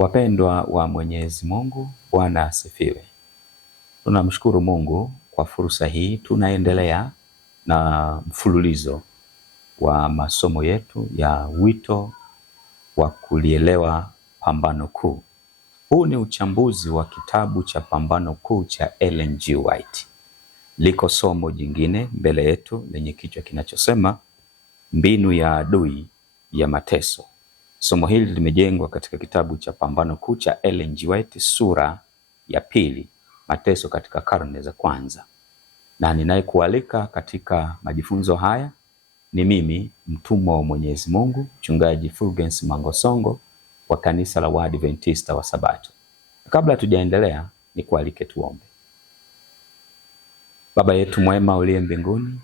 Wapendwa wa Mwenyezi Mungu, Bwana asifiwe. Tunamshukuru Mungu kwa fursa hii. Tunaendelea na mfululizo wa masomo yetu ya wito wa kulielewa pambano kuu. Huu ni uchambuzi wa kitabu cha Pambano Kuu cha Ellen G. White. Liko somo jingine mbele yetu lenye kichwa kinachosema mbinu ya adui ya mateso. Somo hili limejengwa katika kitabu cha Pambano Kuu cha Ellen G. White, sura ya 2, mateso katika karne za kwanza. Na ninayekualika katika majifunzo haya ni mimi, mtumwa wa Mwenyezi Mungu, Mchungaji Fulgence Mangosongo wa kanisa la Waadventista wa Sabato. Kabla tujaendelea, nikualike tuombe. Baba yetu mwema uliye mbinguni,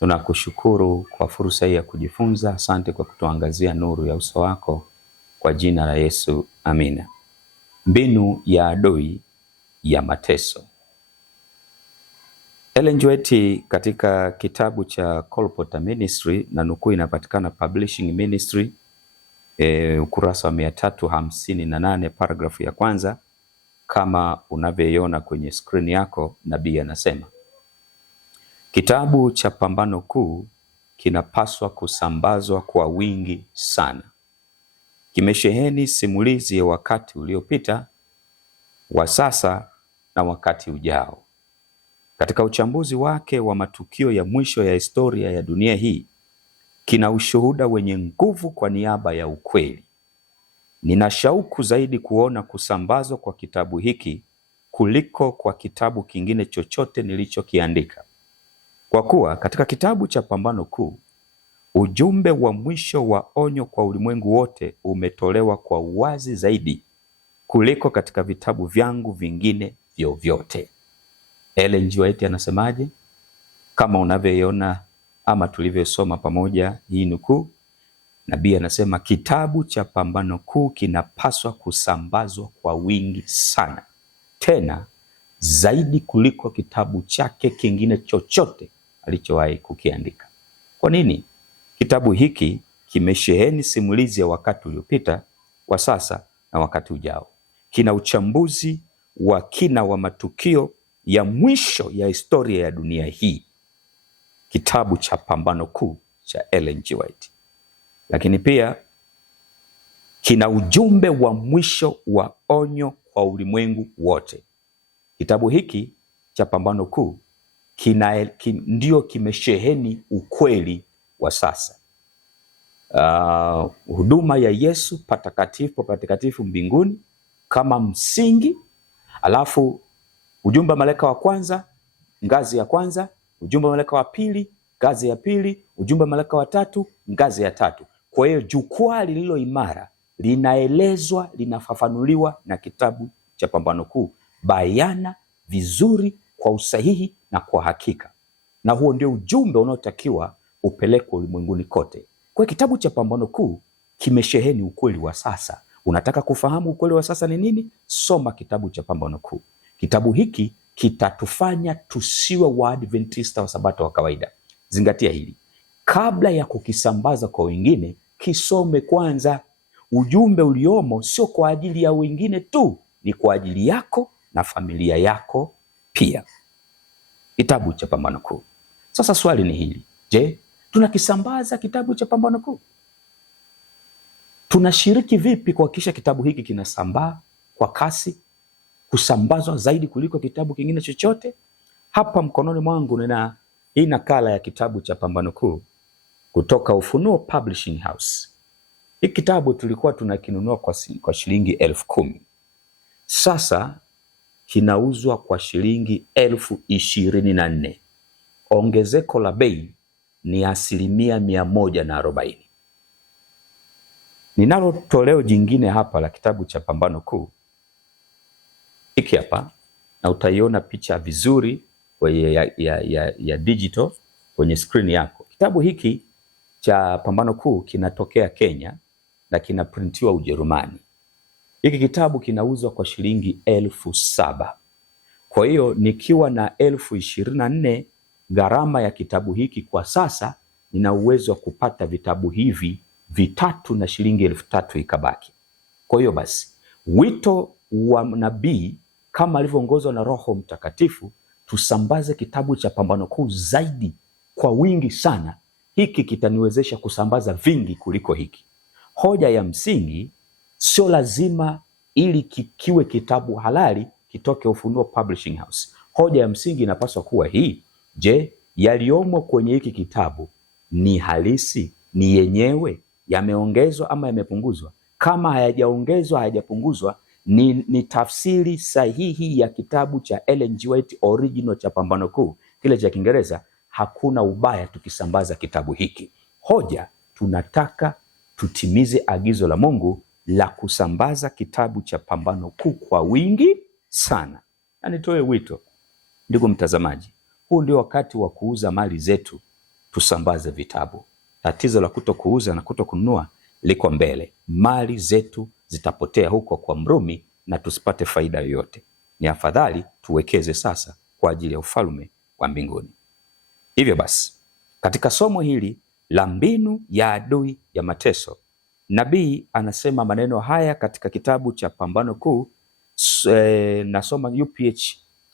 tunakushukuru kwa fursa hii ya kujifunza. Asante kwa kutuangazia nuru ya uso wako, kwa jina la Yesu, amina. Mbinu ya adui ya mateso. Ellen G. White katika kitabu cha Colporteur Ministry, na nukuu inapatikana Publishing Ministry, ukurasa wa 358, paragrafu ya kwanza, kama unavyoiona kwenye screen yako. Nabii anasema, kitabu cha Pambano Kuu kinapaswa kusambazwa kwa wingi sana. Kimesheheni simulizi ya wakati uliopita, wa sasa na wakati ujao. Katika uchambuzi wake wa matukio ya mwisho ya historia ya dunia hii, kina ushuhuda wenye nguvu kwa niaba ya ukweli. Nina shauku zaidi kuona kusambazwa kwa kitabu hiki kuliko kwa kitabu kingine chochote nilichokiandika. Kwa kuwa katika kitabu cha Pambano Kuu, ujumbe wa mwisho wa onyo kwa ulimwengu wote umetolewa kwa uwazi zaidi kuliko katika vitabu vyangu vingine vyovyote. Ellen G. White anasemaje? Kama unavyoiona ama tulivyosoma pamoja hii nukuu, nabii anasema kitabu cha Pambano Kuu kinapaswa kusambazwa kwa wingi sana, tena zaidi kuliko kitabu chake kingine chochote alichowahi kukiandika. Kwa nini? Kitabu hiki kimesheheni simulizi ya wakati uliopita, wa sasa na wakati ujao. Kina uchambuzi wa kina wa matukio ya mwisho ya historia ya dunia hii. Kitabu cha Pambano Kuu cha Ellen G. White. Lakini pia kina ujumbe wa mwisho wa onyo kwa ulimwengu wote. Kitabu hiki cha Pambano Kuu ndio kimesheheni ukweli wa sasa. Huduma ya Yesu patakatifu mbinguni kama msingi, alafu ujumbe wa malaika wa kwanza, ngazi ya kwanza, ujumbe wa malaika wa pili, ngazi ya pili, ujumbe wa malaika wa tatu, ngazi ya tatu. Kwa hiyo jukwaa lililo imara linaelezwa, linafafanuliwa na kitabu cha Pambano Kuu bayana, vizuri, kwa usahihi na kwa hakika. Na huo ndio ujumbe unaotakiwa upelekwe ulimwenguni kote. Kwa kitabu cha Pambano Kuu kimesheheni ukweli wa sasa. Unataka kufahamu ukweli wa sasa ni nini? Soma kitabu cha Pambano Kuu. Kitabu hiki kitatufanya tusiwe Waadventista wa Sabato wa kawaida. Zingatia hili. Kabla ya kukisambaza kwa wengine, kisome kwanza. Ujumbe uliomo sio kwa ajili ya wengine tu, ni kwa ajili yako na familia yako pia. Kitabu cha Pambano Kuu. Sasa swali ni hili. Je, tunakisambaza kitabu cha Pambano Kuu? Tunashiriki vipi kuhakikisha kitabu hiki kinasambaa kwa kasi, kusambazwa zaidi kuliko kitabu kingine chochote? Hapa mkononi mwangu nina hii nakala ya kitabu cha Pambano Kuu kutoka Ufunuo Publishing House. Hii kitabu tulikuwa tunakinunua kwa shilingi 10,000. Sasa kinauzwa kwa shilingi 24,000. Ongezeko la bei ni 140%. Ninalo toleo jingine hapa la kitabu cha Pambano Kuu. Hiki hapa, na utaiona picha vizuri ya digital kwenye screen yako. Kitabu hiki cha Pambano Kuu kinatokea Kenya na kinaprintiwa Ujerumani. Hiki kitabu kinauzwa kwa shilingi 7,000. Kwa hiyo nikiwa na 24,000 gharama ya kitabu hiki kwa sasa, nina uwezo wa kupata vitabu hivi vitatu na shilingi 3,000 ikabaki. Kwa hiyo basi, Wito wa nabii kama alivyoongozwa na Roho Mtakatifu, tusambaze kitabu cha Pambano Kuu zaidi kwa wingi sana. Hiki kitaniwezesha kusambaza vingi kuliko hiki. Hoja ya msingi, sio lazima ili kiwe kitabu halali kitoke Ufunuo Publishing House. Hoja ya msingi inapaswa kuwa hii: je, yaliyomo kwenye hiki kitabu ni halisi, ni yenyewe, yameongezwa ama yamepunguzwa? Kama hayajaongezwa, hayajapunguzwa, ni tafsiri sahihi ya kitabu cha Ellen G. White original cha Pambano Kuu, kile cha Kiingereza, hakuna ubaya tukisambaza kitabu hiki. Hoja, tunataka tutimize agizo la Mungu la kusambaza kitabu cha Pambano Kuu kwa wingi sana. Na nitoe wito, ndugu mtazamaji, huu ndio wakati wa kuuza mali zetu, tusambaze vitabu. Tatizo la kutokuuza na kutokununua liko mbele. Mali zetu zitapotea huko kwa Mrumi na tusipate faida yoyote. Ni afadhali tuwekeze sasa kwa ajili ya ufalme wa mbinguni. Hivyo basi, katika somo hili la mbinu ya adui ya mateso, nabii anasema maneno haya katika kitabu cha Pambano Kuu. Nasoma UPH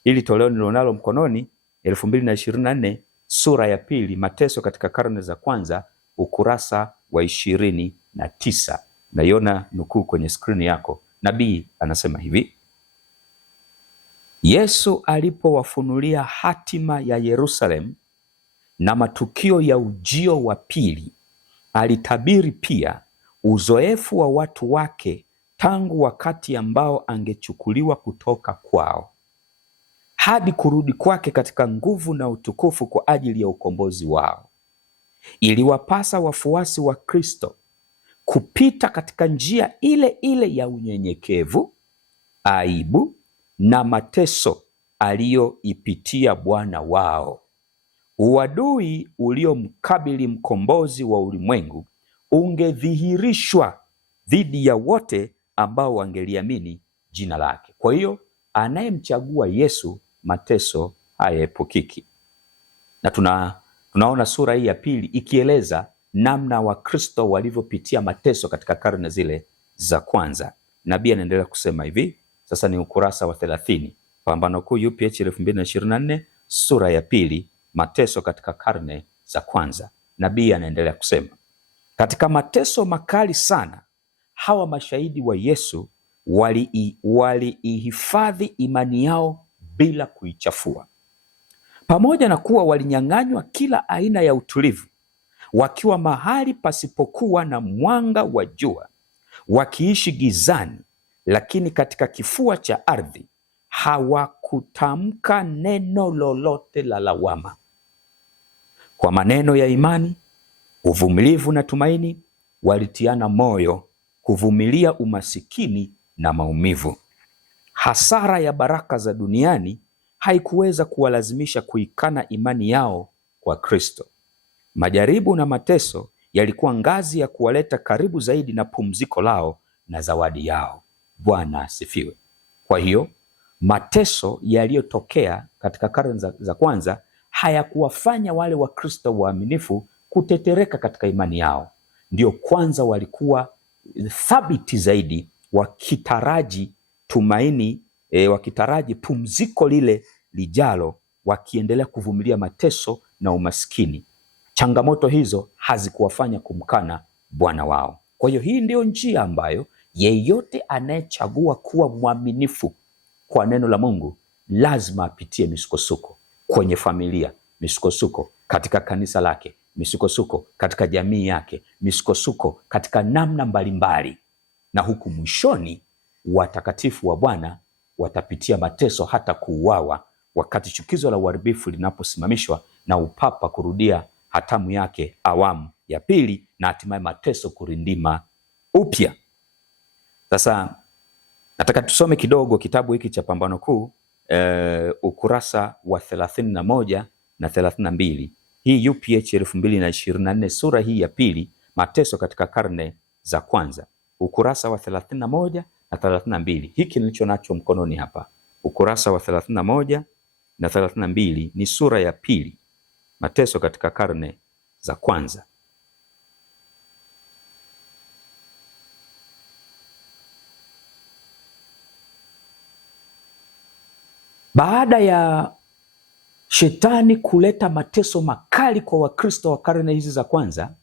ili toleo nilionalo mkononi 2024, sura ya 2, mateso katika karne za kwanza, ukurasa wa 29. Naiona nukuu kwenye skrini yako. Nabii anasema hivi: Yesu alipowafunulia hatima ya Yerusalemu na matukio ya ujio wa pili, alitabiri pia uzoefu wa watu wake tangu wakati ambao angechukuliwa kutoka kwao hadi kurudi kwake katika nguvu na utukufu kwa ajili ya ukombozi wao. Iliwapasa wafuasi wa Kristo kupita katika njia ile ile ya unyenyekevu, aibu na mateso aliyoipitia Bwana wao. Uadui uliomkabili mkombozi wa ulimwengu ungedhihirishwa dhidi ya wote ambao wangeliamini jina lake. Kwa hiyo anayemchagua Yesu, mateso hayaepukiki. Na tunaona sura hii ya 2 ikieleza namna Wakristo walivyopitia mateso katika karne zile za kwanza. Nabii anaendelea kusema hivi, sasa ni ukurasa wa 30, Pambano Kuu UPH 2024, sura ya 2, mateso katika karne za kwanza. Nabii anaendelea kusema, katika mateso makali sana, hawa mashahidi wa Yesu waliihifadhi imani yao bila kuichafua. Pamoja na kuwa walinyang'anywa kila aina ya utulivu, wakiwa mahali pasipokuwa na mwanga wa jua, wakiishi gizani, lakini katika kifua cha ardhi hawakutamka neno lolote la lawama. Kwa maneno ya imani, uvumilivu na tumaini, walitiana moyo kuvumilia umasikini na maumivu. Hasara ya baraka za duniani haikuweza kuwalazimisha kuikana imani yao kwa Kristo. Majaribu na mateso yalikuwa ngazi ya kuwaleta karibu zaidi na pumziko lao na zawadi yao. Bwana asifiwe. Kwa hiyo mateso yaliyotokea katika karne za kwanza hayakuwafanya wale Wakristo waaminifu kutetereka katika imani yao. Ndio kwanza walikuwa thabiti zaidi, wakitaraji tumaini, wakitaraji pumziko lile lijalo, wakiendelea kuvumilia mateso na umaskini. Changamoto hizo hazikuwafanya kumkana Bwana wao. Kwa hiyo hii ndio njia ambayo yeyote anayechagua kuwa mwaminifu kwa neno la Mungu lazima apitie misukosuko kwenye familia, misukosuko katika kanisa lake, misukosuko katika jamii yake, misukosuko katika namna mbalimbali, na huku mwishoni watakatifu wa Bwana watapitia mateso hata kuuawa, wakati chukizo la uharibifu linaposimamishwa na upapa kurudia hatamu yake awamu ya 2, na hatimaye mateso kurindima upya. Sasa nataka tusome kidogo kitabu hiki cha Pambano Kuu, ukurasa wa 31 na 32. Hii UPH 2024, sura hii ya 2, mateso katika karne za kwanza, ukurasa wa 31 na 32. Hiki nilicho nacho mkononi hapa, ukurasa wa 31 na 32, ni sura ya 2, mateso katika karne za kwanza. Baada ya Shetani kuleta mateso makali kwa Wakristo wa karne hizi za kwanza,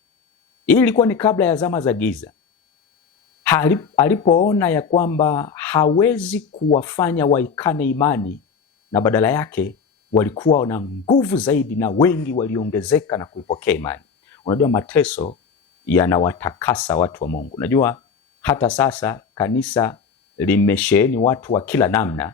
hii ilikuwa ni kabla ya zama za giza. Alipoona ya kwamba hawezi kuwafanya waikane imani na badala yake walikuwa na nguvu zaidi na wengi waliongezeka na kuipokea imani. Unajua, mateso yanawatakasa watu wa Mungu. Unajua hata sasa kanisa limesheheni watu wa kila namna,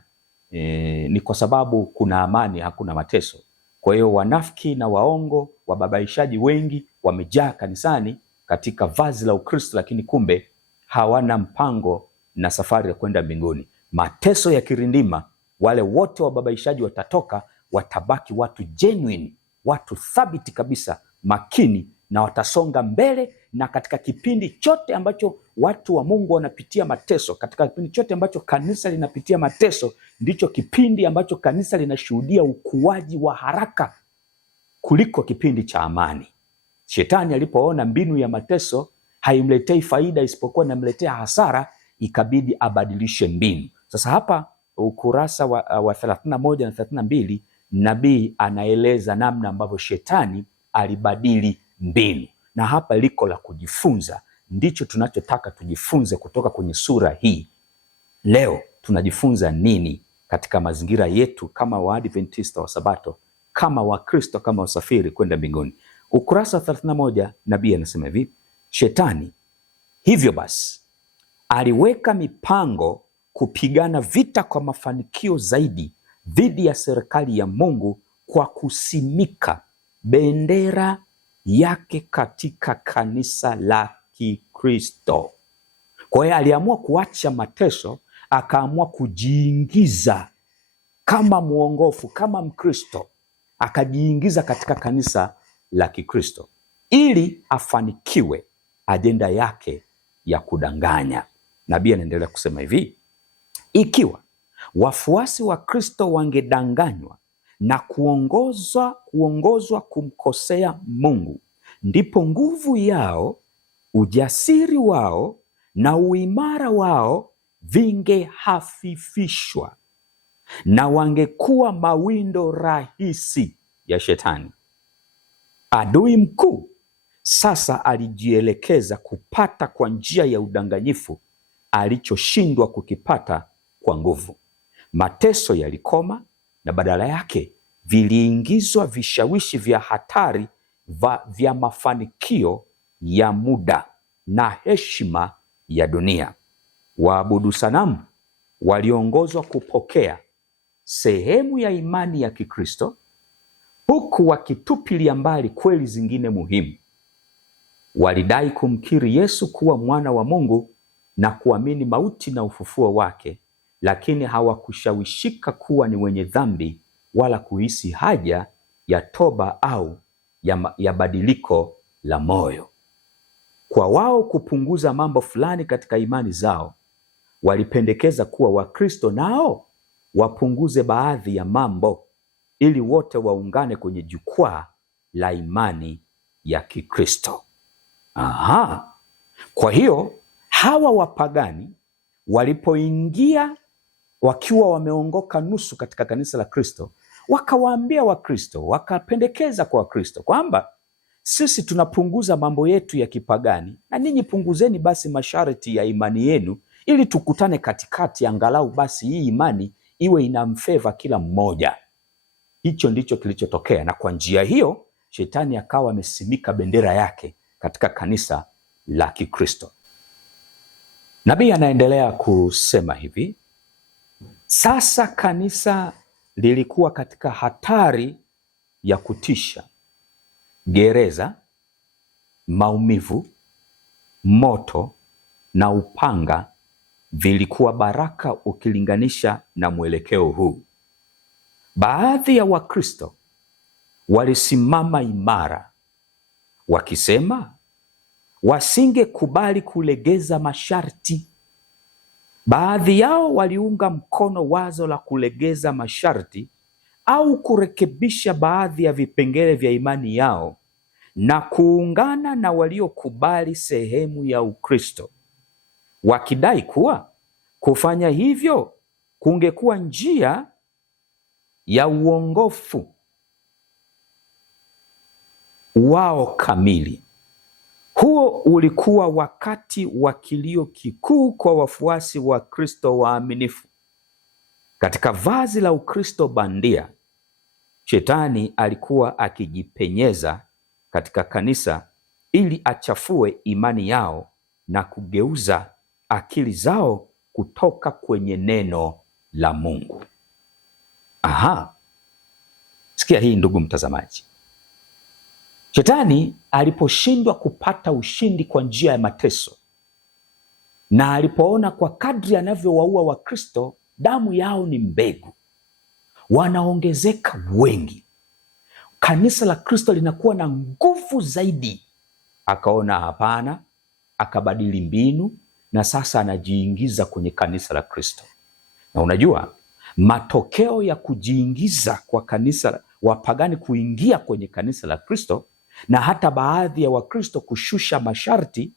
ni kwa sababu kuna amani, hakuna mateso. Kwa hiyo wanafiki na waongo, wababaishaji wengi wamejaa kanisani katika vazi la Ukristo, lakini kumbe hawana mpango na safari ya kwenda mbinguni. Mateso ya kirindima, wale wote wababaishaji watatoka, watabaki watu genuine, watu thabiti kabisa, makini, na watasonga mbele. Na katika kipindi chote ambacho watu wa Mungu wanapitia mateso, katika kipindi chote ambacho kanisa linapitia mateso, ndicho kipindi ambacho kanisa linashuhudia ukuaji wa haraka kuliko kipindi cha amani. Shetani alipoona mbinu ya mateso haimletei faida isipokuwa inamletea hasara, ikabidi abadilishe mbinu. Sasa hapa ukurasa wa 31 na 32, nabii anaeleza namna ambavyo shetani alibadili mbinu, na hapa liko la kujifunza. Ndicho tunachotaka tujifunze kutoka kwenye sura hii. Leo tunajifunza nini katika mazingira yetu kama Waadventista wa Sabato, kama Wakristo, kama wasafiri kwenda mbinguni? Ukurasa wa 31, nabii anasema hivi: Shetani hivyo basi aliweka mipango kupigana vita kwa mafanikio zaidi dhidi ya serikali ya Mungu kwa kusimika bendera yake katika kanisa la Kikristo. Kwa hiyo aliamua kuacha mateso, akaamua kujiingiza kama mwongofu, kama Mkristo, akajiingiza katika kanisa la Kikristo ili afanikiwe ajenda yake ya kudanganya. Nabii anaendelea kusema hivi: ikiwa wafuasi wa Kristo wangedanganywa na kuongozwa kumkosea Mungu, ndipo nguvu yao, ujasiri wao na uimara wao vingehafifishwa na wangekuwa mawindo rahisi ya Shetani. Adui mkuu sasa alijielekeza kupata kwa njia ya udanganyifu alichoshindwa kukipata kwa nguvu. Mateso yalikoma na badala yake viliingizwa vishawishi vya hatari vya mafanikio ya muda na heshima ya dunia. Waabudu sanamu waliongozwa kupokea sehemu ya imani ya Kikristo huku wakitupilia mbali kweli zingine muhimu. Walidai kumkiri Yesu kuwa mwana wa Mungu na kuamini mauti na ufufuo wake, lakini hawakushawishika kuwa ni wenye dhambi wala kuhisi haja ya toba au ya badiliko la moyo. Kwa wao kupunguza mambo fulani katika imani zao, walipendekeza kuwa Wakristo nao wapunguze baadhi ya mambo ili wote waungane kwenye jukwaa la imani ya Kikristo. Kwa hiyo hawa wapagani walipoingia wakiwa wameongoka nusu katika kanisa la Kristo, wakawaambia Wakristo, wakapendekeza kwa Wakristo kwamba sisi tunapunguza mambo yetu ya kipagani na ninyi punguzeni basi masharti ya imani yenu ili tukutane katikati, angalau basi hii imani iwe inamfeva kila mmoja. Hicho ndicho kilichotokea, na kwa njia hiyo Shetani akawa amesimika bendera yake katika kanisa la Kikristo. Nabii anaendelea kusema hivi: sasa kanisa lilikuwa katika hatari ya kutisha. Gereza, maumivu, moto na upanga vilikuwa baraka ukilinganisha na mwelekeo huu. Baadhi ya Wakristo walisimama imara wakisema wasingekubali kulegeza masharti. Baadhi yao waliunga mkono wazo la kulegeza masharti au kurekebisha baadhi ya vipengele vya imani yao na kuungana na waliokubali sehemu ya Ukristo, wakidai kuwa kufanya hivyo kungekuwa njia ya uongofu wao kamili. Huo ulikuwa wakati wa kilio kikuu kwa wafuasi wa Kristo waaminifu. Katika vazi la Ukristo bandia, Shetani alikuwa akijipenyeza katika kanisa ili achafue imani yao na kugeuza akili zao kutoka kwenye neno la Mungu. Sikia hii ndugu mtazamaji. Shetani aliposhindwa kupata ushindi kwa njia ya mateso, na alipoona kwa kadri anavyowaua Wakristo damu yao ni mbegu, wanaongezeka wengi, kanisa la Kristo linakuwa na nguvu zaidi, akaona hapana, akabadili mbinu, na sasa anajiingiza kwenye kanisa la Kristo. Na unajua matokeo ya kujiingiza kwa kanisa, wapagani kuingia kwenye kanisa la Kristo, na hata baadhi ya Wakristo kushusha masharti,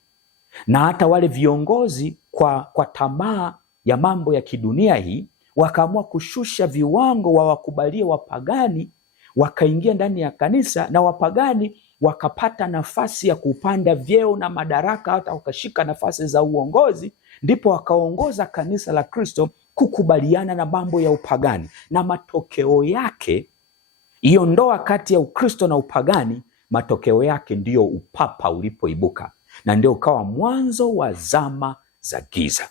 na hata wale viongozi kwa tamaa ya mambo ya kidunia hii wakaamua kushusha viwango, wawakubalie wapagani wakaingia ndani ya kanisa, na wapagani wakapata nafasi ya kupanda vyeo na madaraka, hata wakashika nafasi za uongozi, ndipo wakaongoza kanisa la Kristo kukubaliana na mambo ya upagani. Na matokeo yake, hiyo ndoa kati ya Ukristo na upagani, matokeo yake ndiyo upapa ulipoibuka, na ndio ukawa mwanzo wa zama za giza.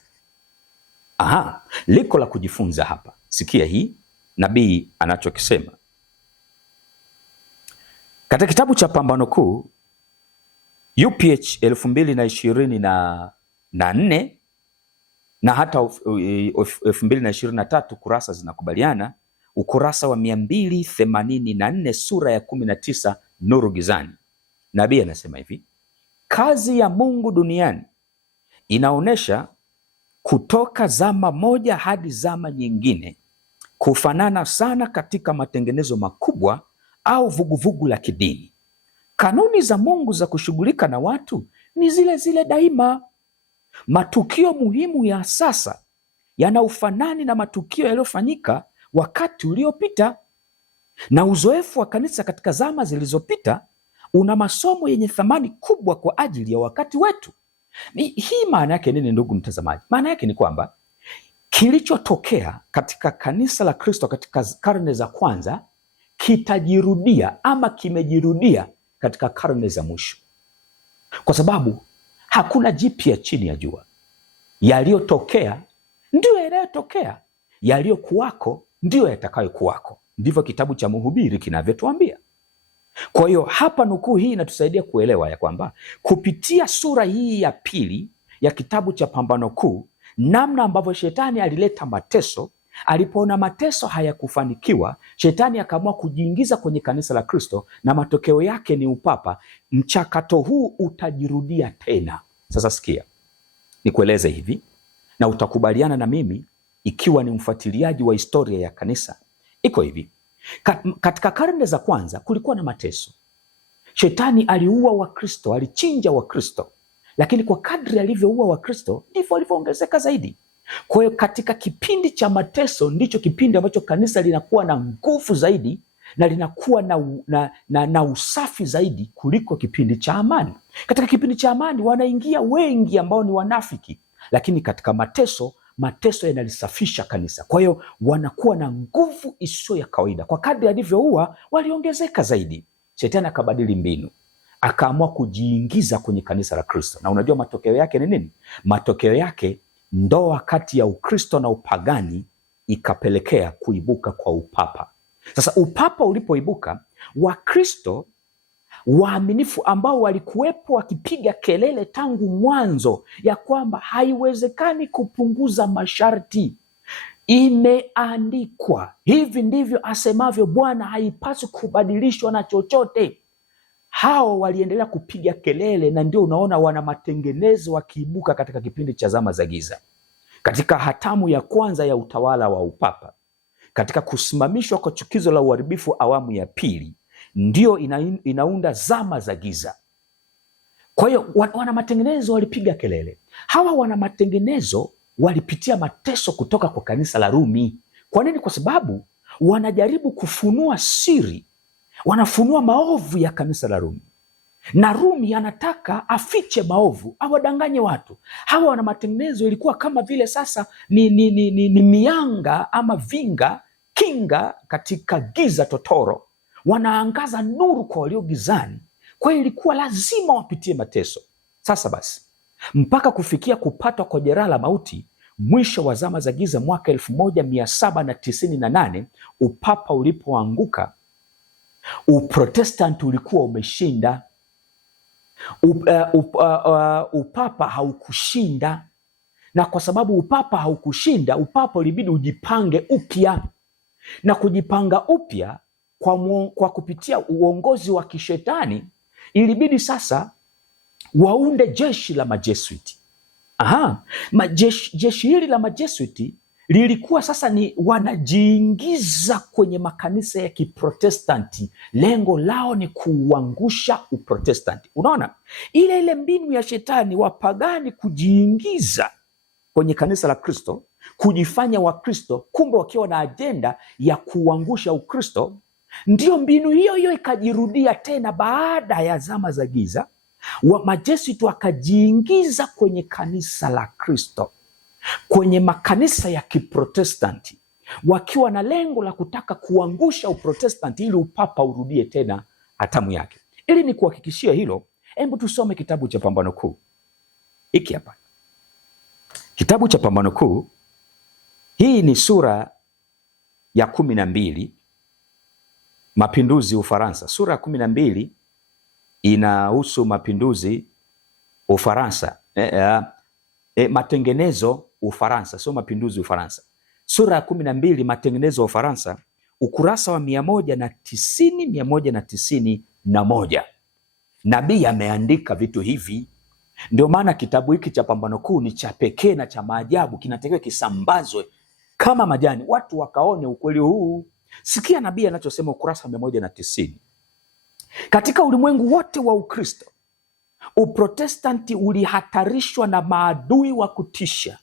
Liko la kujifunza hapa. Sikia hii nabii anachokisema katika kitabu cha Pambano Kuu UPH 2024 na hata 2023, kurasa zinakubaliana, ukurasa wa 284, sura ya 19, Nuru Gizani. Nabii anasema hivi: kazi ya Mungu duniani inaonyesha kutoka zama moja hadi zama nyingine kufanana sana katika matengenezo makubwa au vuguvugu la kidini. Kanuni za Mungu za kushughulika na watu ni zile zile daima. Matukio muhimu ya sasa yana ufanani na matukio yaliyofanyika wakati uliopita, na uzoefu wa kanisa katika zama zilizopita una masomo yenye thamani kubwa kwa ajili ya wakati wetu. Hii maana yake nini, ndugu mtazamaji? Maana yake ni kwamba kilichotokea katika kanisa la Kristo katika karne za kwanza kitajirudia ama kimejirudia katika karne za mwisho, kwa sababu hakuna jipya chini ya jua. Yaliyotokea ndio yanayotokea, yaliyokuwako ndio yatakayokuwako. Ndivyo kitabu cha Mhubiri kinavyotuambia. Kwa hiyo hapa nukuu hii inatusaidia kuelewa ya kwamba kupitia sura hii ya pili ya kitabu cha Pambano Kuu, namna ambavyo shetani alileta mateso. Alipoona mateso hayakufanikiwa, shetani akaamua kujiingiza kwenye kanisa la Kristo, na matokeo yake ni upapa. Mchakato huu utajirudia tena. Sasa sikia, nikueleze hivi, na utakubaliana na mimi ikiwa ni mfuatiliaji wa historia ya kanisa. Iko hivi: katika karne za kwanza kulikuwa na mateso. Shetani aliua Wakristo, alichinja Wakristo, lakini kwa kadri alivyoua Wakristo ndivyo alivyoongezeka zaidi. Kwa hiyo katika kipindi cha mateso ndicho kipindi ambacho kanisa linakuwa na nguvu zaidi na linakuwa na usafi zaidi kuliko kipindi cha amani. Katika kipindi cha amani wanaingia wengi ambao ni wanafiki, lakini katika mateso yanalisafisha kanisa. Kwa hiyo wanakuwa na nguvu isiyo ya kawaida. Kwa kadri alivyoua waliongezeka zaidi. Shetani akabadili mbinu, akaamua kujiingiza kwenye kanisa la Kristo. Na unajua matokeo yake ni nini? Matokeo yake, ndoa kati ya Ukristo na upagani ikapelekea kuibuka kwa upapa. Sasa upapa ulipoibuka, Wakristo waaminifu ambao walikuwepo wakipiga kelele tangu mwanzo ya kwamba haiwezekani kupunguza masharti, imeandikwa hivi ndivyo asemavyo Bwana, haipaswi kubadilishwa na chochote, hao waliendelea kupiga kelele. Na ndio unaona wana matengenezo wakiibuka katika kipindi cha zama za giza, katika hatamu ya kwanza ya utawala wa upapa, katika kusimamishwa kwa chukizo la uharibifu awamu ya pili, ndio inaunda zama za giza. Kwa hiyo wana matengenezo walipiga kelele. Hawa wana matengenezo walipitia mateso kutoka kwa kanisa la Rumi. Kwa nini? Kwa sababu wanajaribu kufunua siri, wanafunua maovu ya kanisa la Rumi, na Rumi anataka afiche maovu, awadanganye watu. Hawa wana matengenezo, ilikuwa kama vile sasa ni mianga ama vinga kinga katika giza totoro, wanaangaza nuru kwa walio gizani. Kwa hiyo ilikuwa lazima wapitie mateso. Sasa basi, mpaka kufikia kupatwa kwa jeraha la mauti, mwisho wa zama za giza, mwaka 1798 upapa ulipoanguka, Uprotestanti ulikuwa umeshinda. Upapa haukushinda, na kwa sababu upapa haukushinda, upapa ulibidi ujipange upya, na kujipanga upya kwa kupitia uongozi wa kishetani, ilibidi sasa waunde jeshi la Majesuiti. Jeshi hili la Majesuiti lilikuwa sasa ni wanajiingiza kwenye makanisa ya Kiprotestanti. Lengo lao ni kuuangusha Uprotestanti. Unaona ile mbinu ya shetani, wapagani kujiingiza kwenye kanisa la Kristo, kujifanya Wakristo, kumbe wakiwa na ajenda ya kuuangusha Ukristo. Ndiyo mbinu hiyo ikajirudia tena baada ya zama za giza. Majesuiti wakajiingiza kwenye kanisa la Kristo, kwenye makanisa ya Kiprotestanti, wakiwa na lengo la kutaka kuangusha Uprotestanti ili upapa urudie tena hatamu yake. Ili ni kuhakikishia hilo, hebu tusome kitabu cha Pambano Kuu. Hiki hapa kitabu cha Pambano Kuu, hii ni sura ya 12, mapinduzi Ufaransa. Sura ya 12 inahusu mapinduzi Ufaransa, matengenezo Ufaransa, sio mapinduzi Ufaransa. Sura ya 12, matengenezo Ufaransa, ukurasa wa 191. Nabii ameandika vitu hivi. Ndio maana kitabu hiki cha Pambano Kuu ni cha pekee na cha maajabu, kinatakiwa kisambazwe kama majani, watu wakaone ukweli huu. Sikia nabii anachosema, ukurasa wa 190. Katika ulimwengu wote wa Ukristo, Uprotestanti ulihatarishwa na maadui wa kutisha.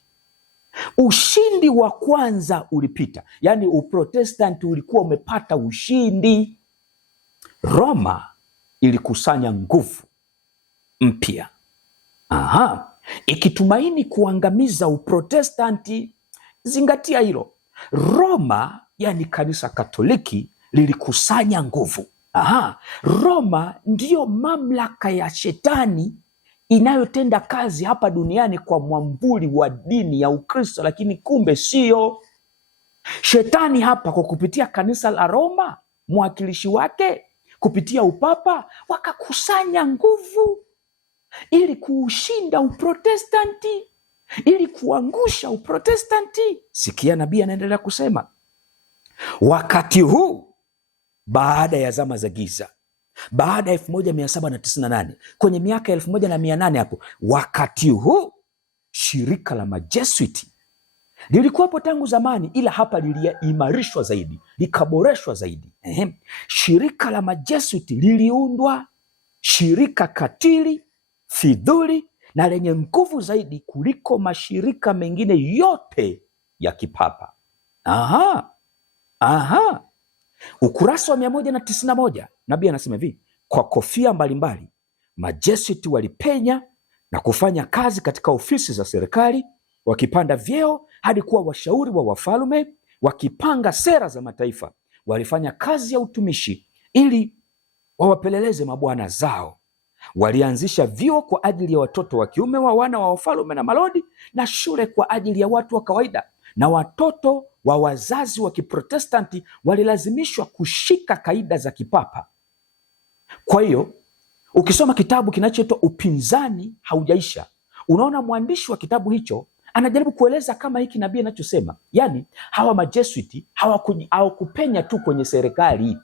Ushindi wa kwanza ulipita, yaani Uprotestanti ulikuwa umepata ushindi. Roma ilikusanya nguvu mpya, ikitumaini kuangamiza Uprotestanti. Zingatia hilo. Roma, yani kanisa Katoliki, lilikusanya nguvu. Roma ndiyo mamlaka ya shetani inayotenda kazi hapa duniani kwa mwamvuli wa dini ya Ukristo, lakini kumbe sio. Shetani hapa kwa kupitia kanisa la Roma, mwakilishi wake kupitia upapa, wakakusanya nguvu ili kuushinda Uprotestanti, ili kuangusha Uprotestanti. Sikia nabii anaendelea kusema, wakati huu baada ya zama za giza, baada ya 1798, kwenye miaka 1800 hapo, wakati huu shirika la Majesuiti lilikuwepo tangu zamani, ila hapa liliimarishwa zaidi, likaboreshwa zaidi. Shirika la Majesuiti liliundwa, shirika katili, fidhuli na lenye nguvu zaidi kuliko mashirika mengine yote ya kipapa. Ukurasa wa 191, nabii anasema hivi, kwa kofia mbalimbali Majesuiti walipenya na kufanya kazi katika ofisi za serikali, wakipanda vyeo hadi kuwa washauri wa wafalme, wakipanga sera za mataifa. Walifanya kazi ya utumishi ili wawapeleleze mabwana zao. Walianzisha vyuo kwa ajili ya watoto wa kiume wa wana wa wafalme na malodi, na shule kwa ajili ya watu wa kawaida, na watoto wa wazazi wa Kiprotestanti walilazimishwa kushika kaida za kipapa. Kwa hiyo ukisoma kitabu kinachoitwa Upinzani Haujaisha, unaona mwandishi wa kitabu hicho anajaribu kueleza kama hiki nabii anachosema. Yani hawa Majesuiti hawakupenya tu kwenye serikali,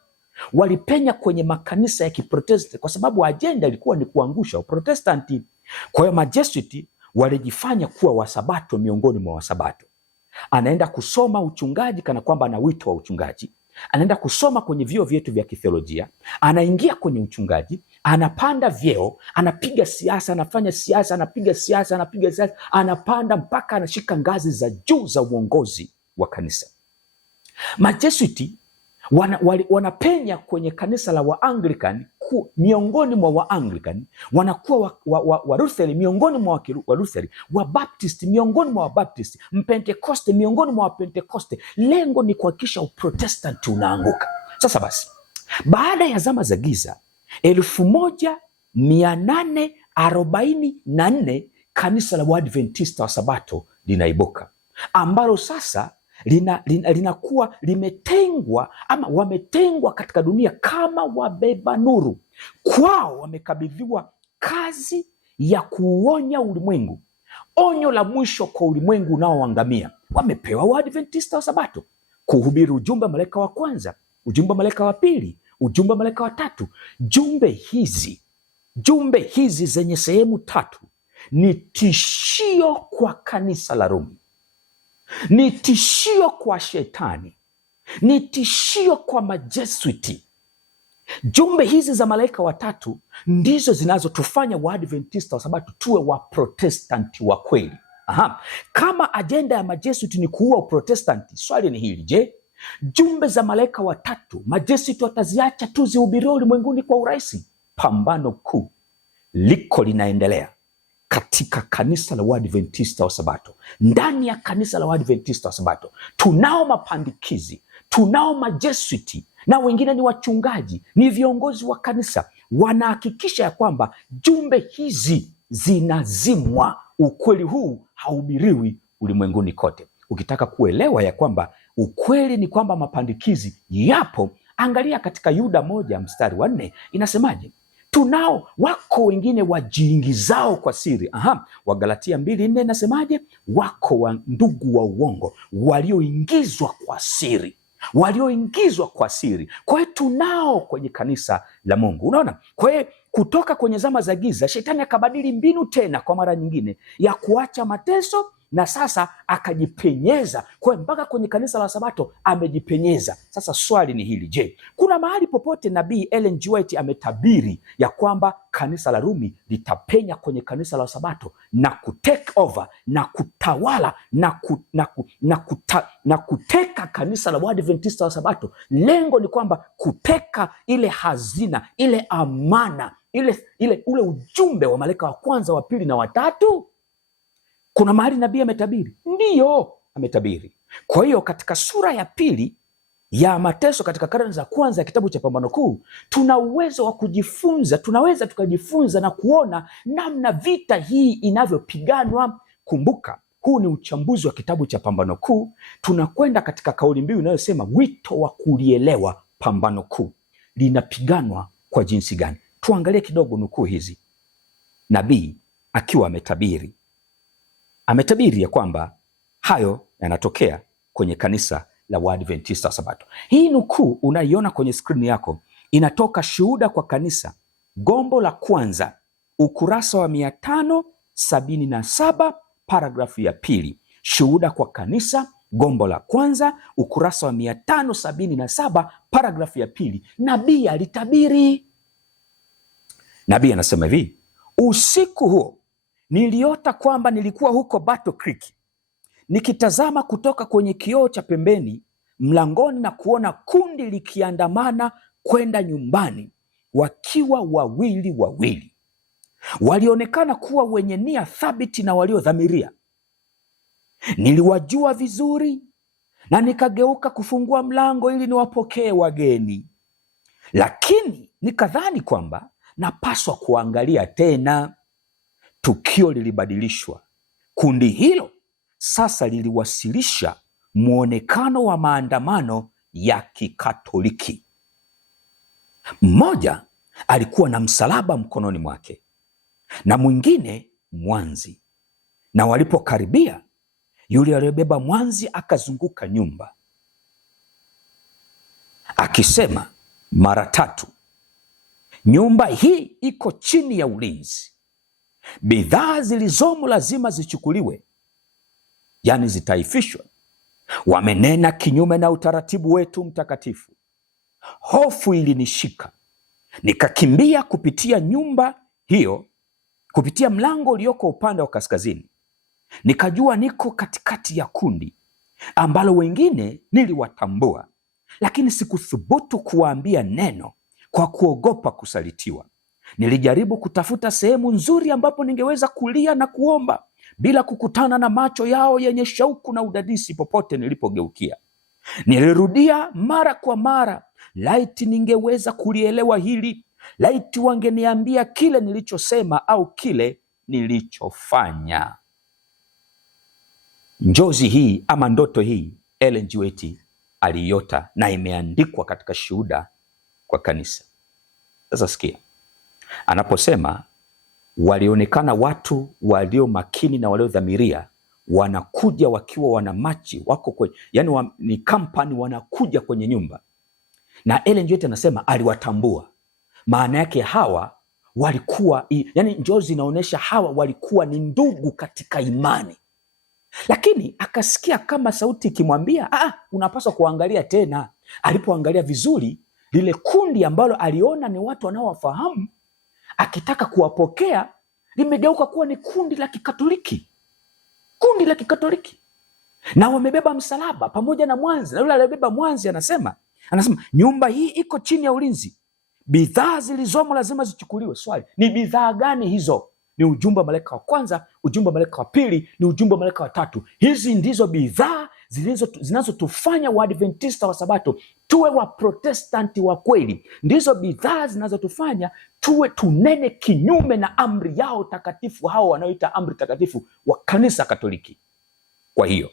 walipenya kwenye makanisa ya Kiprotestanti, kwa sababu ajenda ilikuwa ni kuangusha Uprotestanti. Kwa hiyo Majesuiti walijifanya kuwa wasabato miongoni mwa wasabato. Anaenda kusoma uchungaji kana kwamba ana wito wa uchungaji, anaenda kusoma kwenye vyuo vyetu vya kitheolojia, anaingia kwenye uchungaji, anapanda vyeo, anapiga siasa, anafanya siasa, anapiga siasa, anapiga siasa, anapanda mpaka anashika ngazi za juu za uongozi wa kanisa. Majesuiti wanapenya kwenye kanisa la Waanglican, miongoni mwa Waanglican wanakuwa Walutheri miongoni mwa Walutheri, Wabaptisti miongoni mwa Wabaptisti, Mpentekoste miongoni mwa Wapentekoste. Lengo ni kuhakikisha Uprotestanti unaanguka. Sasa basi, baada ya zama za giza 1844 kanisa la Waadventista wa Sabato linaibuka, ambalo sasa linakuwa limetengwa ama wametengwa katika dunia kama wabeba nuru. Kwao wamekabidhiwa kazi ya kuuonya ulimwengu, onyo la mwisho kwa ulimwengu unaoangamia. Wamepewa Waadventista wa Sabato kuhubiri ujumbe wa malaika wa kwanza, ujumbe wa malaika wa pili, ujumbe wa malaika wa tatu. Jumbe hizi zenye sehemu tatu ni tishio kwa kanisa la Rumi, ni tishio kwa Shetani, ni tishio kwa Majesuiti. Jumbe hizi za malaika watatu ndizo zinazotufanya Waadventista wa Sabato tuwe Waprotestanti wa kweli. Kama ajenda ya Majesuiti ni kuua Uprotestanti, swali ni hili: je, jumbe za malaika watatu Majesuiti wataziacha tu zihubiriwe ulimwenguni kwa urahisi? Pambano kuu liko linaendelea katika kanisa la Waadventista wa Sabato. Ndani ya kanisa la Waadventista wa Sabato tunao mapandikizi, tunao Majesuiti na wengine ni wachungaji, ni viongozi wa kanisa, wanahakikisha ya kwamba jumbe hizi zinazimwa, ukweli huu haubiriwi ulimwenguni kote. Ukitaka kuelewa ya kwamba ukweli ni kwamba mapandikizi yapo, angalia katika Yuda 1:4 inasemaje? Tunao wako wengine wajiingizao kwa siri. Wagalatia 2:4 inasemaje? Wako wa ndugu wa uongo walioingizwa kwa siri, walioingizwa kwa siri. Kwa hiyo tunao kwenye kanisa la Mungu. Unaona, kwa hiyo kutoka kwenye zama za giza Shetani akabadili mbinu tena kwa mara nyingine ya kuacha mateso, na sasa akajipenyeza kwa mpaka kwenye kanisa la Sabato amejipenyeza. Sasa swali ni hili: je, kuna mahali popote nabii Ellen G. White ametabiri ya kwamba kanisa la Rumi litapenya kwenye kanisa la Sabato na kutake over na kutawala na kuteka kanisa la Waadventista wa Sabato? Lengo ni kwamba kuteka ile hazina, ile amana, ule ujumbe wa malaika wa kwanza, wa pili na watatu. Kuna mahali nabii ametabiri? Ndiyo, ametabiri. Kwa hiyo katika sura ya pili ya mateso katika karne za kwanza ya kitabu cha Pambano Kuu, tuna uwezo wa kujifunza, tunaweza tukajifunza na kuona namna vita hii inavyopiganwa. Kumbuka, huu ni uchambuzi wa kitabu cha Pambano Kuu. Tunakwenda katika kauli mbiu inayosema wito wa kulielewa Pambano Kuu linapiganwa kwa jinsi gani. Tuangalie kidogo nukuu hizi. Nabii akiwa ametabiri ya kwamba hayo yanatokea kwenye kanisa la Waadventista wa Sabato. Hii nukuu unaiona kwenye skrini yako, inatoka Shuhuda kwa Kanisa, gombo la kwanza, ukurasa wa 577, paragrafu ya pili. Shuhuda kwa Kanisa, gombo la kwanza, ukurasa wa 577, paragrafu ya pili. Nabii alitabiri. Nabii anasema hivi: usiku huo niliota kwamba nilikuwa huko Battle Creek nikitazama kutoka kwenye kioo cha pembeni mlangoni na kuona kundi likiandamana kwenda nyumbani wakiwa wawili wawili. Walionekana kuwa wenye nia thabiti na waliodhamiria. Niliwajua vizuri na nikageuka kufungua mlango ili niwapokee wageni, lakini nikadhani kwamba napaswa kuangalia tena. Tukio lilibadilishwa. Kundi hilo sasa liliwasilisha muonekano wa maandamano ya Kikatoliki. Mmoja alikuwa na msalaba mkononi mwake na mwingine mwanzi, na walipokaribia, yule aliyebeba mwanzi akazunguka nyumba akisema mara 3, nyumba hii iko chini ya ulinzi. Bidhaa zilizomo lazima zichukuliwe, yani zitaifishwe. Wamenena kinyume na utaratibu wetu mtakatifu. Hofu ilinishika, nikakimbia kupitia nyumba hiyo, kupitia mlango ulioko upande wa kaskazini. Nikajua niko katikati ya kundi ambalo wengine niliwatambua, lakini sikuthubutu kuwaambia neno kwa kuogopa kusalitiwa. Nilijaribu kutafuta sehemu nzuri ambapo ningeweza kulia na kuomba bila kukutana na macho yao yenye shauku na udadisi popote nilipogeukia. Nilirudia mara kwa mara, laiti ningeweza kulielewa hili, laiti wangeniambia kile nilichosema au kile nilichofanya. Njozi hii ama ndoto hii Ellen G. White aliiota na imeandikwa katika Shuhuda kwa Kanisa. Sasa sikia, anaposema walionekana watu walio makini na waliodhamiria wanakuja wakiwa wana machi wako kwenye, yani ni kampani, wanakuja kwenye nyumba, na Ellen G. White anasema aliwatambua. Maana yake hawa walikuwa, yani njozi inaonyesha hawa walikuwa ni ndugu katika imani, lakini akasikia kama sauti ikimwambia unapaswa kuangalia tena. Alipoangalia vizuri, lile kundi ambalo aliona ni watu wanaowafahamu akitaka kuwapokea limegeuka kuwa ni kundi la Kikatoliki, na wamebeba msalaba pamoja na mwanzi, na yule aliyebeba mwanzi anasema nyumba hii iko chini ya ulinzi, bidhaa zilizomo lazima zichukuliwe. Swali, ni bidhaa gani hizo? Ni ujumbe wa malaika wa kwanza, ujumbe wa malaika wa pili, ni ujumbe wa malaika wa tatu. Hizi ndizo bidhaa zinazotufanya Waadventista wa Sabato tuwe wa Protestanti wa kweli. Ndizo bidhaa zinazotufanya tunene kinyume na amri yao takatifu, hao wanaoita amri takatifu wa Kanisa Katoliki. Kwa hiyo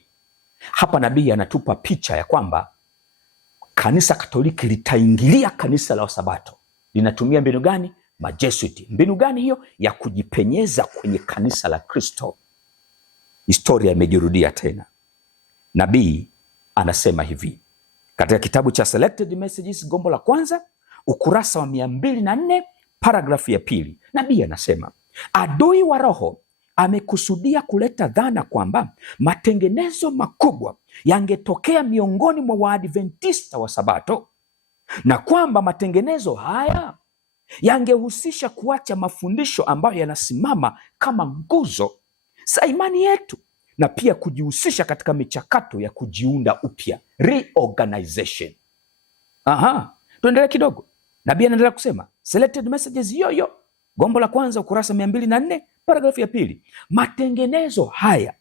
hapa nabii anatupa picha ya kwamba Kanisa Katoliki litaingilia kanisa la Wasabato. Linatumia mbinu gani? Majesuiti. Mbinu gani hiyo? Ya kujipenyeza kwenye kanisa la Kristo. Historia imejirudia tena. Nabii anasema hivi katika kitabu cha Selected Messages, gombo la kwanza, ukurasa wa 204, paragrafu ya pili. Nabii anasema adui wa roho amekusudia kuleta dhana kwamba matengenezo makubwa yangetokea miongoni mwa Waadventista wa Sabato, na kwamba matengenezo haya yangehusisha kuacha mafundisho ambayo yanasimama kama nguzo za imani yetu, na pia kujihusisha katika michakato ya kujiunda upya, reorganization. Tuendelee kidogo. Nabii anaendelea kusema, Selected Messages yoyo, gombo la kwanza, ukurasa 204, paragrafu ya pili. Matengenezo haya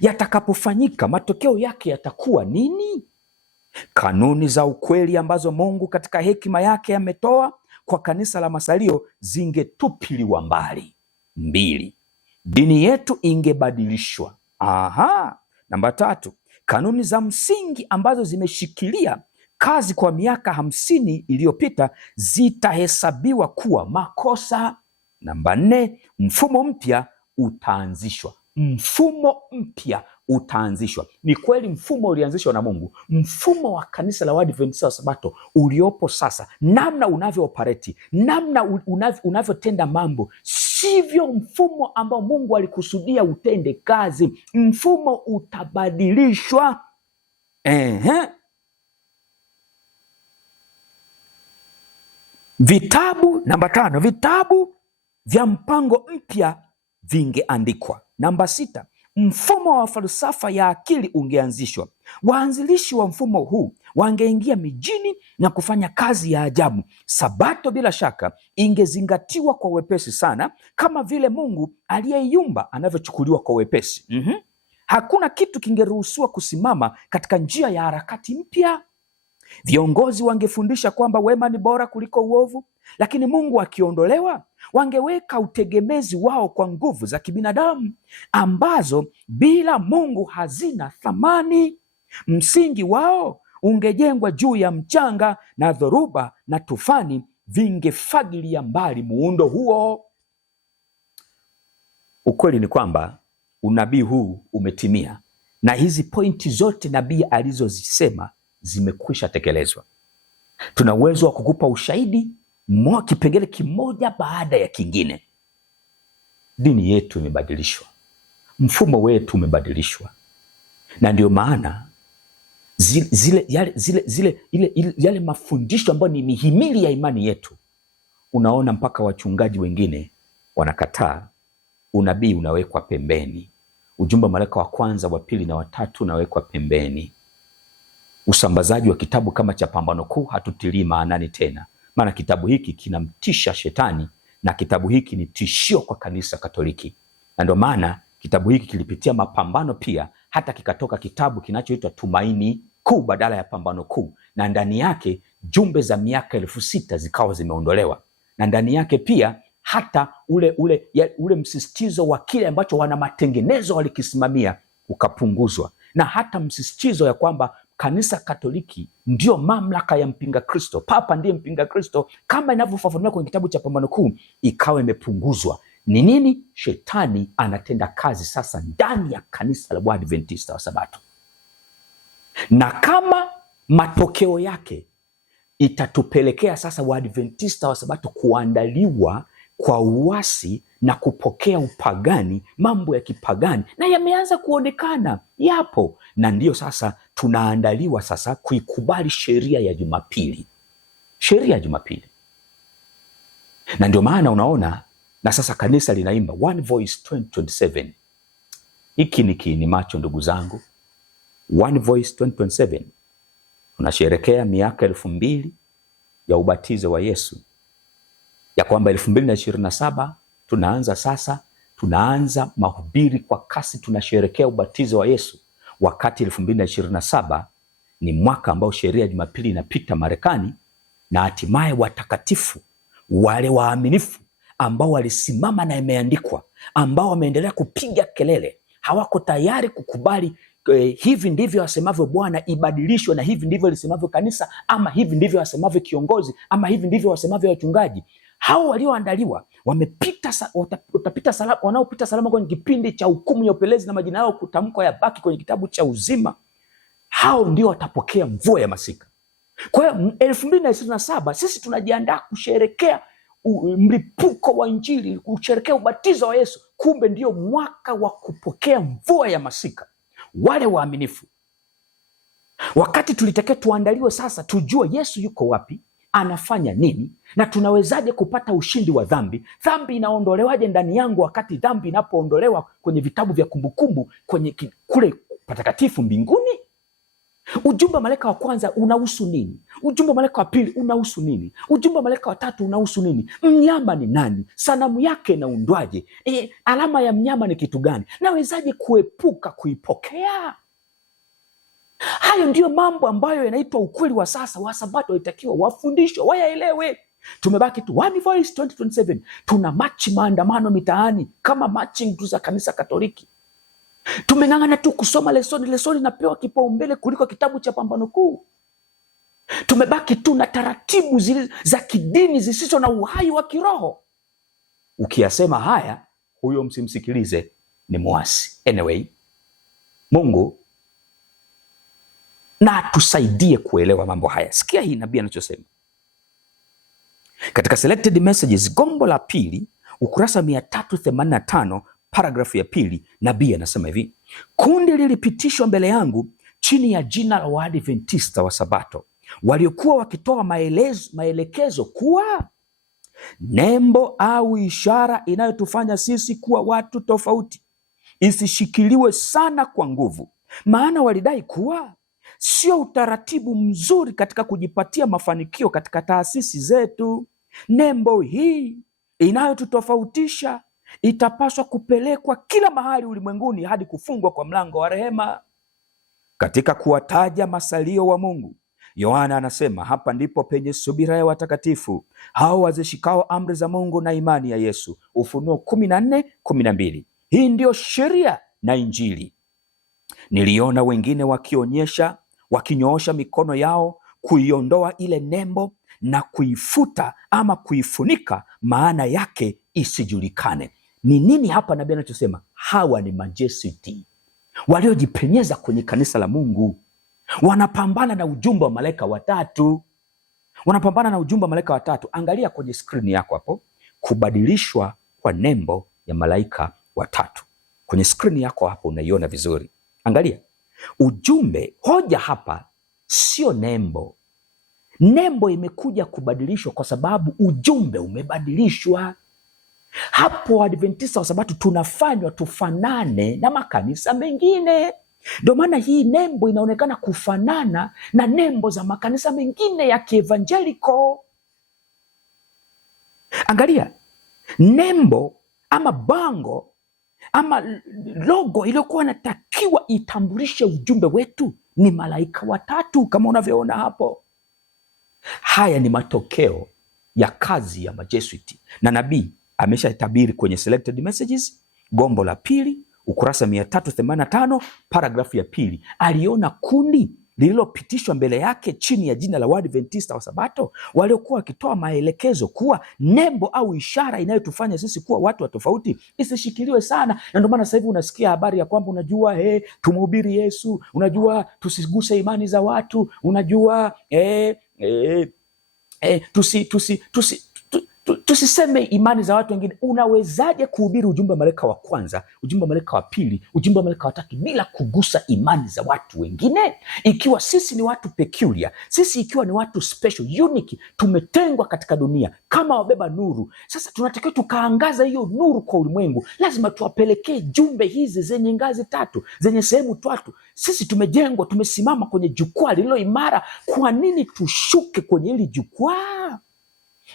yatakapofanyika, matokeo yake yatakuwa nini? Kanuni za ukweli ambazo Mungu katika hekima yake ametoa kwa kanisa la masalio zingetupiliwa mbali. 2, dini yetu ingebadilishwa. Namba 3, kanuni za msingi ambazo zimeshikilia kazi kwa miaka 50 iliyopita zitahesabiwa kuwa makosa. Namba 4, mfumo mpya utaanzishwa. Ni kweli mfumo ulianzishwa na Mungu. Mfumo wa kanisa la Waadventista wa Sabato uliopo sasa, namna unavyo operate, namna unavyotenda mambo, sivyo mfumo ambao Mungu alikusudia utende kazi. Mfumo utabadilishwa. Vitabu, namba 5, vitabu vya mpango mpya vingeandikwa. Namba 6, mfumo wa falsafa ya akili ungeanzishwa. Waanzilishi wa mfumo huu wangeingia mijini na kufanya kazi ya ajabu. Sabato bila shaka ingezingatiwa kwa wepesi sana, kama vile Mungu aliyeiumba anavyochukuliwa kwa wepesi. Hakuna kitu kingeruhusiwa kusimama katika njia ya harakati mpya. Viongozi wangefundisha kwamba wema ni bora kuliko uovu, lakini Mungu akiondolewa, wangeweka utegemezi wao kwa nguvu za kibinadamu ambazo bila Mungu hazina thamani. Msingi wao ungejengwa juu ya mchanga, na dhoruba na tufani vingefagilia mbali muundo huo. Ukweli ni kwamba unabii huu umetimia, na hizi pointi zote nabii alizozisema zimekwisha tekelezwa. Tuna uwezo wa kukupa ushahidi kipengele kimoja baada ya kingine. Dini yetu imebadilishwa, mfumo wetu umebadilishwa, na ndio maana yale mafundisho ambayo ni mihimili ya imani yetu, unaona mpaka wachungaji wengine wanakataa. Unabii unawekwa pembeni, ujumbe wa malaika wa kwanza, wa pili na watatu unawekwa pembeni. usambazaji wa kitabu kama cha Pambano Kuu hatutilii maanani tena, maana kitabu hiki kinamtisha shetani na kitabu hiki ni tishio kwa kanisa Katoliki, na ndio maana kitabu hiki kilipitia mapambano pia, hata kikatoka kitabu kinachoitwa Tumaini Kuu badala ya Pambano Kuu, na ndani yake jumbe za miaka 6,000 zikawa zimeondolewa, na ndani yake pia hata ule msisitizo wa kile ambacho wana matengenezo walikisimamia ukapunguzwa, na hata msisitizo ya kwamba kanisa Katoliki ndio mamlaka ya mpinga Kristo, Papa ndiye mpinga Kristo kama inavyofafanuliwa kwenye kitabu cha Pambano Kuu, ikawa imepunguzwa. Ni nini? Shetani anatenda kazi sasa ndani ya kanisa la Waadventista wa Sabato, na kama matokeo yake itatupelekea sasa Waadventista wa Sabato kuandaliwa kwa uasi na kupokea upagani, mambo ya kipagani, na yameanza kuonekana yapo, na ndiyo sasa tunaandaliwa sasa kuikubali sheria ya Jumapili, sheria ya Jumapili. Na ndio maana unaona na sasa kanisa linaimba One Voice 2027. Hiki ni kiini macho ndugu zangu. One Voice 2027 tunasherekea miaka 2000 ya ubatizo wa Yesu, ya kwamba 2027 tunaanza mahubiri kwa kasi, tunasherekea ubatizo wa Yesu, wakati 2027 ni mwaka ambao sheria ya Jumapili inapita Marekani, na hatimaye watakatifu wale waaminifu ambao walisimama na imeandikwa, ambao wameendelea kupiga kelele, hawako tayari kukubali hivi ndivyo asemavyo Bwana ibadilishwe na hivi ndivyo lisemavyo kanisa, ama hivi ndivyo asemavyo kiongozi, ama hivi ndivyo wasemavyo wachungaji. Hao walioandaliwa watapita salama, wanaopita salama kwenye kipindi cha hukumu ya upelezi na majina yao kutamkwa yabaki kwenye kitabu cha uzima, hao ndio watapokea mvua ya masika. Kwa hiyo 2027 sisi tunajiandaa kusherekea mlipuko wa Injili, kusherekea ubatizo wa Yesu. Kumbe ndio mwaka wa kupokea mvua ya masika, wale waaminifu. Wakati tulitakiwa tuandaliwe sasa, tujue Yesu yuko wapi, anafanya nini, na tunawezaje kupata ushindi wa dhambi. Dhambi inaondolewaje ndani yangu? Wakati dhambi inapoondolewa kwenye vitabu vya kumbukumbu, kwenye kule patakatifu mbinguni, ujumbe wa malaika wa kwanza unahusu nini? Ujumbe wa malaika wa pili unahusu nini? Ujumbe wa malaika wa tatu unahusu nini? Mnyama ni nani? Sanamu yake inaundwaje? Alama ya mnyama ni kitu gani? Nawezaje kuepuka kuipokea? Hayo ndiyo mambo ambayo yanaitwa ukweli wa sasa wa Sabato, itakiwa wafundishwe, wayaelewe. Tumebaki tu One Voice 2027, tuna machi maandamano mitaani kama marching za kanisa Katoliki. Tumeng'ang'ana tu kusoma lesoni napewa kipaumbele kuliko kitabu cha Pambano Kuu. Tumebaki tu na taratibu za kidini zisizo na uhai wa kiroho. Ukiyasema haya, huyo msimsikilize, ni muasi. Anyway, Mungu na tusaidie kuelewa mambo haya. Sikia hii nabii anachosema katika Selected Messages, gombo la pili, ukurasa 385, paragrafu ya pili. Nabii anasema hivi: kundi lilipitishwa mbele yangu chini ya jina la Waadventista wa Sabato, waliokuwa wakitoa maelekezo kuwa nembo au ishara inayotufanya sisi kuwa watu tofauti isishikiliwe sana kwa nguvu, maana walidai kuwa sio utaratibu mzuri katika kujipatia mafanikio katika taasisi zetu. Nembo hii inayotutofautisha itapaswa kupelekwa kila mahali ulimwenguni hadi kufungwa kwa mlango wa rehema. Katika kuwataja masalio wa Mungu, Yohana anasema hapa ndipo penye subira ya watakatifu, hao wazishikao amri za Mungu na imani ya Yesu. Ufunuo 14:12. Hii ndio sheria na Injili. Niliona wengine wakinyoosha mikono yao kuiondoa ile nembo na kuifuta ama kuifunika, maana yake isijulikane. Ni nini hapa nabii anachosema? Hawa ni majesuiti waliojipenyeza kwenye kanisa la Mungu, wanapambana na ujumbe wa malaika watatu, Angalia kwenye skrini yako hapo, kubadilishwa kwa nembo ya malaika watatu. Kwenye skrini yako hapo unaiona vizuri. Angalia ujumbe. Hoja hapa sio nembo. Nembo imekuja kubadilishwa kwa sababu ujumbe umebadilishwa. Hapo Adventista wa Sabato tunafanywa tufanane na makanisa mengine. Ndio maana hii nembo inaonekana kufanana na nembo za makanisa mengine ya kievanjeliko. Angalia, nembo ama bango ama logo iliyokuwa inatakiwa itambulishe ujumbe wetu ni malaika watatu kama unavyoona hapo. Haya ni matokeo ya kazi ya majesuiti, na nabii ameshatabiri kwenye Selected Messages gombo la pili ukurasa 385 paragrafu ya pili. Aliona kundi lililopitishwa mbele yake chini ya jina la Waadventista wa Sabato waliokuwa wakitoa maelekezo kuwa nembo au ishara inayotufanya sisi kuwa watu wa tofauti isishikiliwe sana. Na ndio maana sasa hivi unasikia habari ya kwamba unajua, tumhubiri Yesu, unajua tusiguse imani za watu, unajua tusiseme imani za watu wengine. Unawezaje kuhubiri ujumbe wa malaika wa kwanza, ujumbe wa malaika wa pili, ujumbe wa malaika wa tatu bila kugusa imani za watu wengine? Ikiwa sisi ni watu peculiar, sisi ikiwa ni watu special, unique, tumetengwa katika dunia kama wabeba nuru. Sasa tunatakiwa tukaangaza hiyo nuru kwa ulimwengu. Lazima tuwapelekee jumbe hizi zenye ngazi tatu, zenye sehemu tatu. Sisi tumejengwa, tumesimama kwenye jukwaa lililo imara. Kwa nini tushuke kwenye hili jukwaa?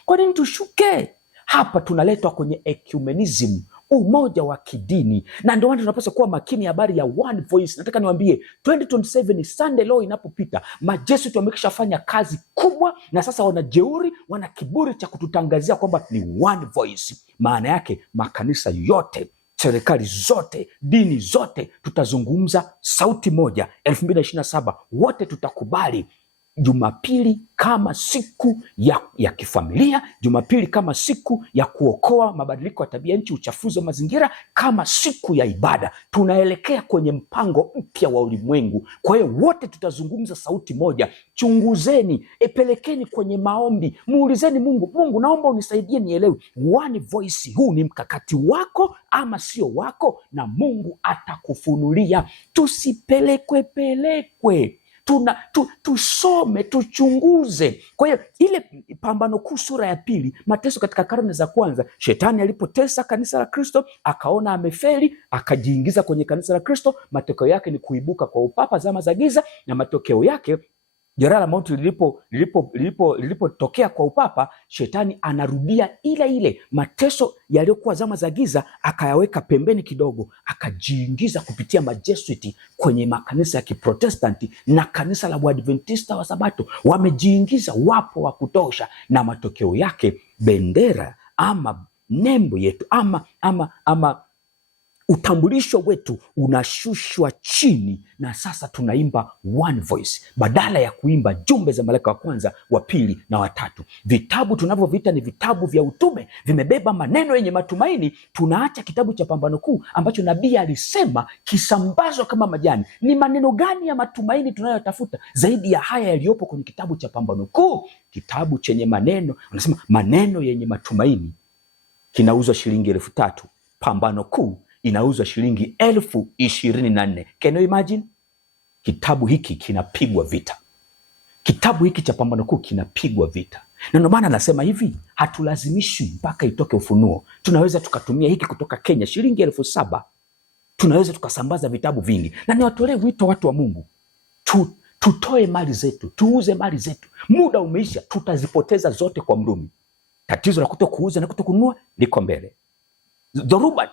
Kwa nini tushuke? Hapa tunaletwa kwenye ecumenism, umoja wa kidini, na ndio maana tunapaswa kuwa makini habari ya one voice. Nataka niwaambie 2027 Sunday law inapopita, majesuiti wamekishafanya kazi kubwa, na sasa wanajeuri, wana kiburi cha kututangazia kwamba ni one voice. Maana yake makanisa yote, serikali zote, dini zote, tutazungumza sauti moja. 2027 wote tutakubali Jumapili kama siku ya kifamilia, Jumapili kama siku ya kuokoa mabadiliko ya tabia nchi, uchafuzi wa mazingira, kama siku ya ibada. Tunaelekea kwenye mpango mpya wa ulimwengu. Kwa hiyo wote tutazungumza sauti moja. Chunguzeni, pelekeni kwenye maombi, muulizeni Mungu, Mungu naomba unisaidie nielewe one voice, huu ni mkakati wako ama sio wako, na Mungu atakufunulia. Tusipelekwe. Tusome, tuchunguze. Kwa hiyo ile Pambano Kuu sura ya pili, mateso katika karne za kwanza, shetani alipotesa kanisa la Kristo akaona amefeli, akajiingiza kwenye kanisa la Kristo. Matokeo yake ni kuibuka kwa upapa, zama za giza, na matokeo yake jeraha la mauti lilipotokea kwa upapa, shetani anarudia ile mateso yaliyokuwa zama za giza, akayaweka pembeni kidogo, akajiingiza kupitia majesuiti kwenye makanisa ya Kiprotestanti na kanisa la Waadventista wa Sabato. Wamejiingiza, wapo wa kutosha, na matokeo yake bendera ama nembo yetu ama utambulisho wetu unashushwa chini, na sasa tunaimba one voice badala ya kuimba jumbe za malaika wa kwanza, wa pili na watatu. Vitabu tunavyoviita ni vitabu vya utume, vimebeba maneno yenye matumaini. Tunaacha kitabu cha Pambano Kuu ambacho nabii alisema kisambazwa kama majani. Ni maneno gani ya matumaini tunayotafuta zaidi ya haya yaliyopo kwenye kitabu cha Pambano Kuu? Kitabu chenye maneno, unasema maneno yenye matumaini, kinauzwa shilingi 3,000. Pambano Kuu inauzwa shilingi 24,000. Can you imagine? Kitabu hiki kinapigwa vita. Kitabu hiki cha Pambano Kuu kinapigwa vita, na ndio maana nasema hivi, hatulazimishi mpaka itoke Ufunuo. Tunaweza tukatumia hiki kutoka Kenya, shilingi 7,000. Tunaweza tukasambaza vitabu vingi, na niwatolee wito watu wa Mungu, tutoe mali zetu, tuuze mali zetu. Muda umeisha, tutazipoteza zote kwa Mrumi. Tatizo la kutokuuza na kutokununua liko mbele. Dhoruba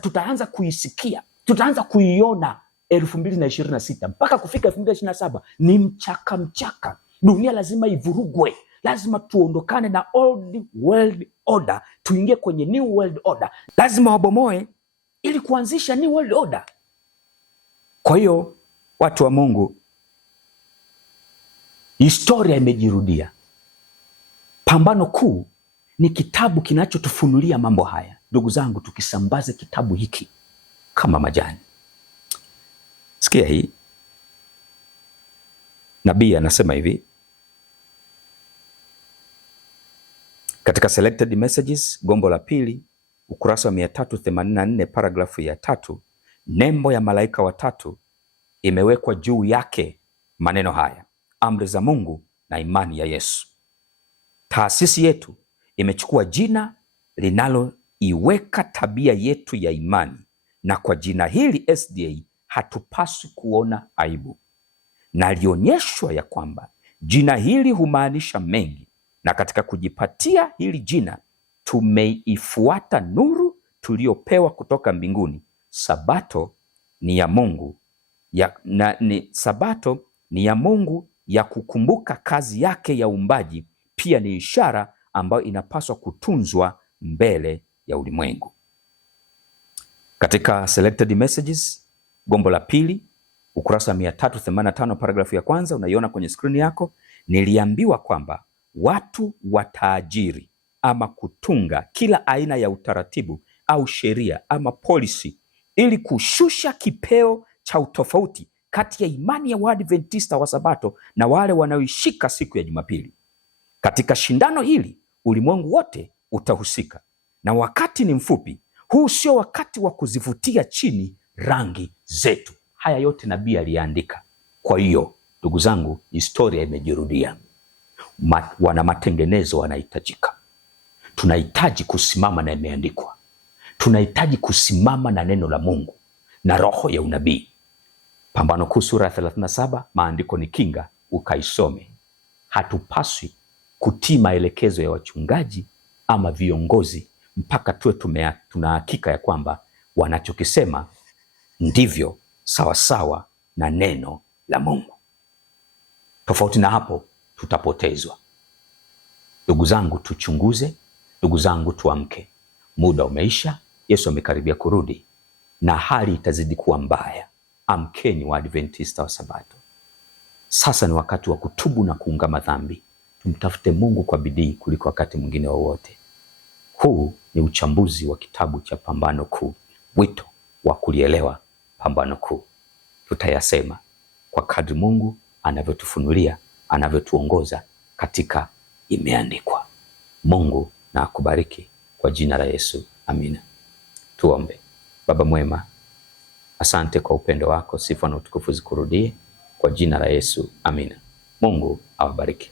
tutaanza kuisikia, tutaanza kuiona 2026 mpaka kufika 2027 ni mchaka. Dunia lazima ivurugwe, lazima tuondokane na old world order, tuingie kwenye new world order. Lazima wabomoe ili kuanzisha new world order. Kwa hiyo watu wa Mungu, historia imejirudia. Pambano Kuu ni kitabu kinachotufunulia mambo haya. Ndugu zangu, tukisambaze kitabu hiki kama majani. Sikia hii, nabii anasema hivi katika Selected Messages gombo la pili ukurasa wa 384 paragrafu ya 3, nembo ya malaika watatu imewekwa juu yake maneno haya: amri za Mungu na imani ya Yesu. Taasisi yetu imechukua jina linaloiweka tabia yetu ya imani, na kwa jina hili SDA hatupaswi kuona aibu, na alionyeshwa ya kwamba jina hili humaanisha mengi, na katika kujipatia hili jina tumeifuata nuru tuliyopewa kutoka mbinguni. Sabato ni ya Mungu Sabato ni ya Mungu ya kukumbuka kazi yake ya uumbaji. Pia ni ishara ambayo inapaswa kutunzwa mbele ya ulimwengu. Katika Selected Messages, gombo la pili, ukurasa 385, paragrafu ya kwanza, unaiona kwenye skrini yako. Niliambiwa kwamba watu wataajiri ama kutunga kila aina ya utaratibu au sheria ama policy ili kushusha kipeo cha utofauti kati ya imani ya Waadventista wa Sabato na wale wanaoishika siku ya Jumapili. Katika shindano hili ulimwengu wote utahusika, na wakati ni mfupi. Huu sio wakati wa kuzivutia chini rangi zetu. Haya yote nabii aliandika. Kwa hiyo ndugu zangu, historia imejirudia. Wana matengenezo wanahitajika. Tunahitaji kusimama na imeandikwa. Tunahitaji kusimama na neno la Mungu na roho ya unabii. Pambano Kuu sura ya 37, maandiko ni kinga, ukaisome. Hatupaswi kutii maelekezo ya wachungaji ama viongozi mpaka tuwe tuna hakika ya kwamba wanachokisema ndivyo sawasawa na neno la Mungu. Tofauti na hapo tutapotezwa. Ndugu zangu, tuchunguze. Ndugu zangu, tuamke. Muda umeisha. Yesu amekaribia kurudi na hali itazidi kuwa mbaya. Amkeni Waadventista wa Sabato. Sasa ni wakati wa kutubu na kuungama dhambi. Tumtafute Mungu kwa bidii kuliko wakati mwingine wowote. Huu ni uchambuzi wa kitabu cha Pambano Kuu, wito wa kulielewa Pambano Kuu. Tutayasema kwa kadri Mungu anavyotufunulia, anavyotuongoza katika imeandikwa. Mungu na akubariki kwa jina la Yesu. Amina. Tuombe. Baba mwema, asante kwa upendo wako, sifa na utukufu zikurudie kwa jina la Yesu. Amina. Mungu awabariki.